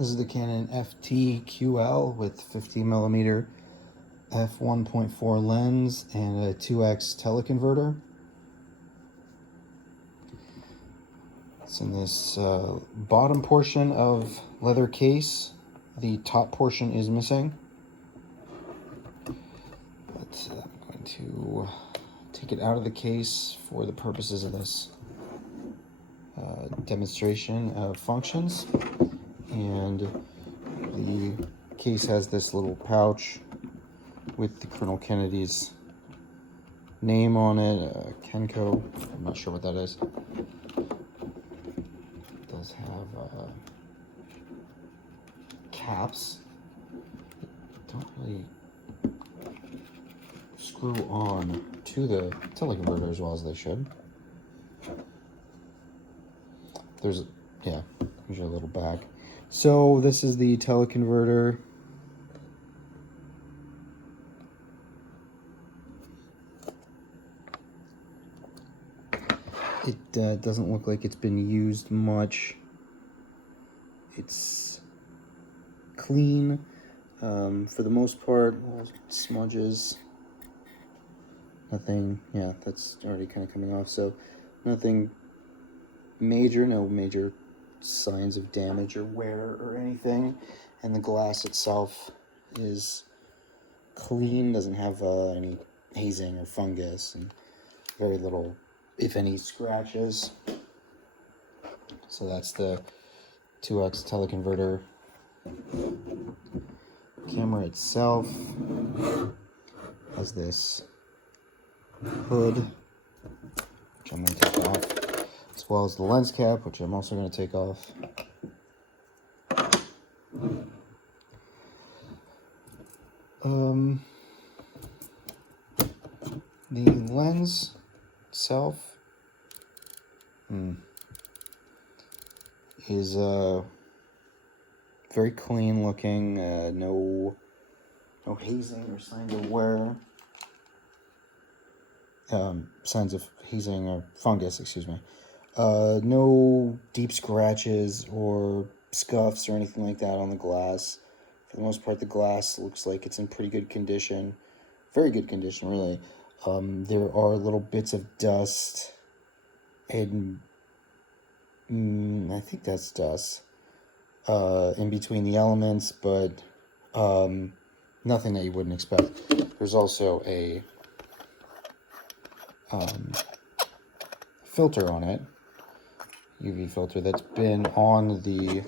This is the Canon FT QL with 50mm f1.4 lens and a 2x teleconverter. It's in this bottom portion of leather case. The top portion is missing. But I'm going to take it out of the case for the purposes of this demonstration of functions. And the case has this little pouch with the Colonel Kennedy's name on it, Kenco. I'm not sure what that is. It does have caps that don't really screw on to the teleconverter as well as they should. There's a little back. So this is the teleconverter. It doesn't look like it's been used much. It's clean for the most part. Smudges. Nothing, that's already kind of coming off. So nothing major, no major signs of damage or wear or anything. And the glass itself is clean, doesn't have any hazing or fungus, and very little, if any, scratches. So that's the 2x teleconverter. Camera itself has this hood, which I'm going to take off, as well as the lens cap, which I'm also going to take off. The lens itself is very clean looking, no hazing or signs of wear. Signs of hazing or fungus, excuse me. No deep scratches or scuffs or anything like that on the glass. For the most part, the glass looks like it's in pretty good condition. Very good condition, really. There are little bits of dust, and I think that's dust, in between the elements, but nothing that you wouldn't expect. There's also a filter on it, UV filter, that's been on the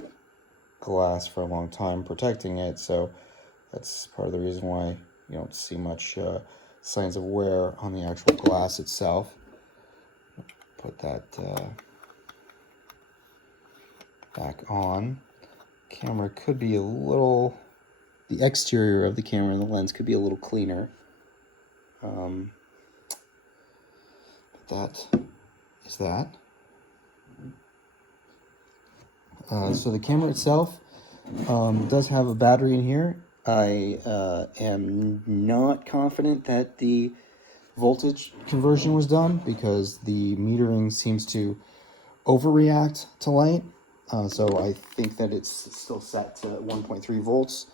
glass for a long time, protecting it. So that's part of the reason why you don't see much signs of wear on the actual glass itself. Put that back on. Camera could be a little, the exterior of the camera and the lens could be a little cleaner. But that is that. So the camera itself does have a battery in here. I am not confident that the voltage conversion was done because the metering seems to overreact to light. So I think that it's still set to 1.3 volts,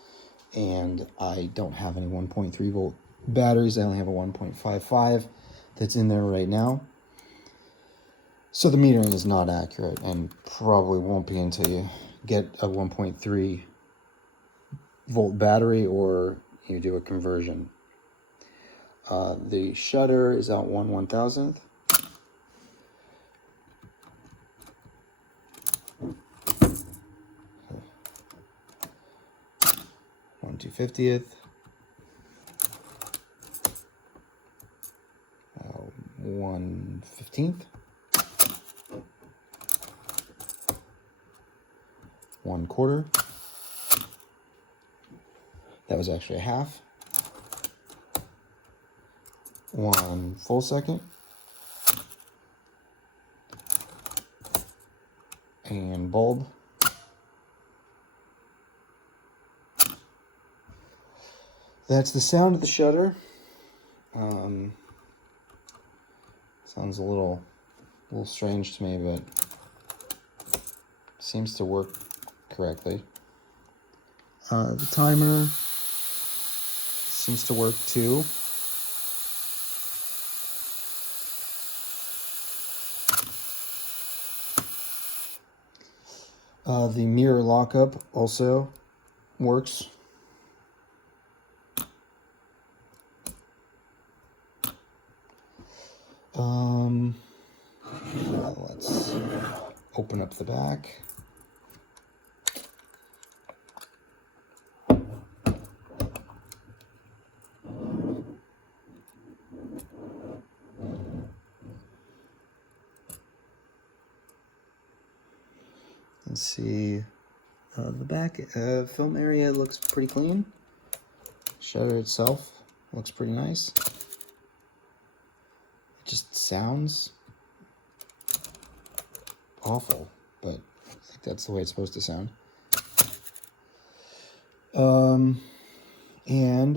and I don't have any 1.3 volt batteries. I only have a 1.55 that's in there right now. So the metering is not accurate and probably won't be until you get a 1.3 volt battery or you do a conversion. The shutter is out 1/1000th. One 2/50th. 1/15th. 1/4. That was actually a half. 1 full second. And bulb. That's the sound of the shutter. Sounds a little strange to me, but seems to work correctly. The timer seems to work too. The mirror lockup also works. Let's open up the back. Let's see. The back film area looks pretty clean. Shutter itself looks pretty nice. It just sounds awful, but I think that's the way it's supposed to sound. And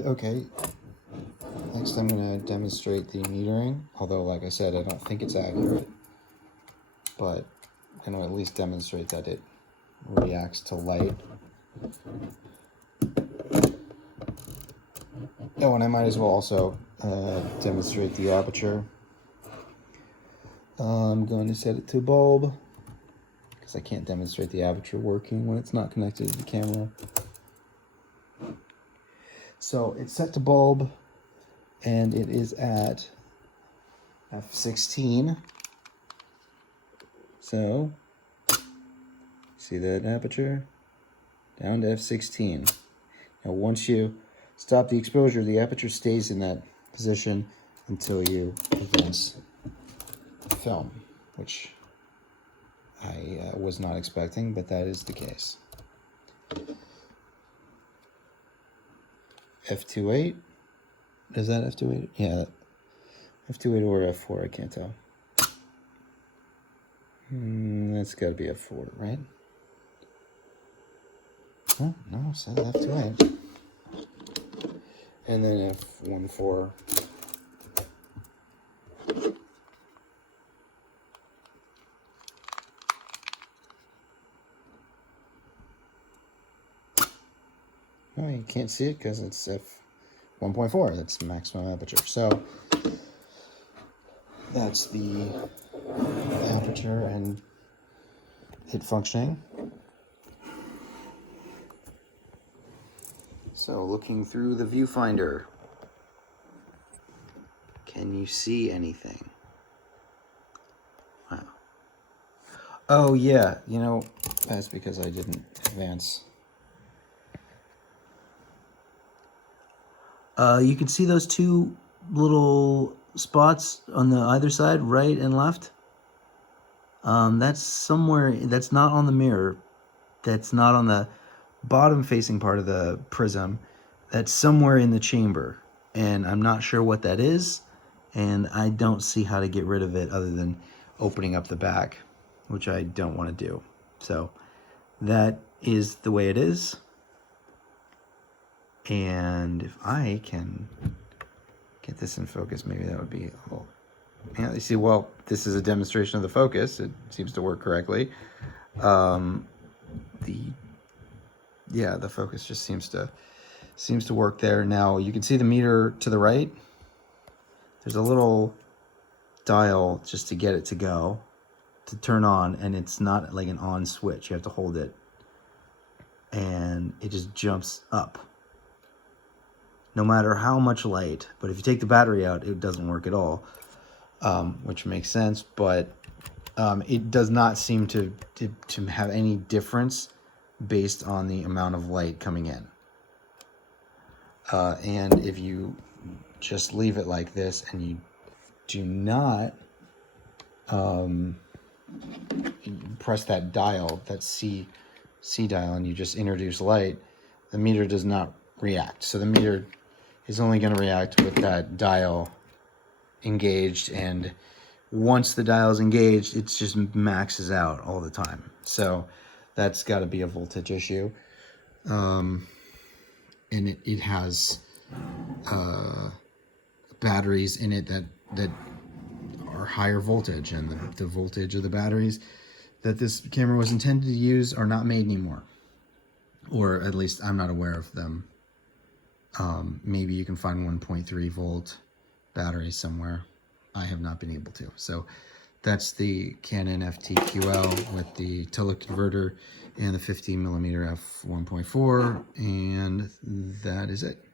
okay, next I'm going to demonstrate the metering, although like I said, I don't think it's accurate, but I'm going to at least demonstrate that it reacts to light. Oh, and I might as well also demonstrate the aperture. I'm going to set it to bulb because I can't demonstrate the aperture working when it's not connected to the camera. So it's set to bulb and it is at f16. So see that aperture? Down to f16. Now once you stop the exposure, the aperture stays in that position until you advance the film, which I was not expecting, but that is the case. F28? Is that F28? Yeah, F28 or F4, I can't tell. That's got to be F4, right? Oh, no, it says F28. And then F14. Oh, you can't see it because it's f1.4. That's maximum aperture. So that's the aperture and it functioning. So looking through the viewfinder, can you see anything? Wow. Oh yeah, you know, that's because I didn't advance. You can see those two little spots on the either side, right and left. That's somewhere, that's not on the mirror. That's not on the bottom facing part of the prism. That's somewhere in the chamber. And I'm not sure what that is. And I don't see how to get rid of it other than opening up the back, which I don't want to do. So that is the way it is. And if I can get this in focus, maybe that would be a little... Yeah, you see, well, this is a demonstration of the focus. It seems to work correctly. The focus just seems to work there. Now you can see the meter to the right. There's a little dial just to get it to go, to turn on, and it's not like an on switch. You have to hold it, and it just jumps up. No matter how much light, but if you take the battery out, it doesn't work at all, which makes sense, but it does not seem to have any difference based on the amount of light coming in. And if you just leave it like this and you do not press that dial, that C dial, and you just introduce light, the meter does not react. So the meter is only going to react with that dial engaged, and once the dial is engaged, it just maxes out all the time. So that's got to be a voltage issue. And it has batteries in it that are higher voltage, and the voltage of the batteries that this camera was intended to use are not made anymore. or at least I'm not aware of them. Maybe you can find 1.3 volt batteries somewhere. I have not been able to. So that's the Canon FT QL with the teleconverter and the 15mm f1.4, and that is it.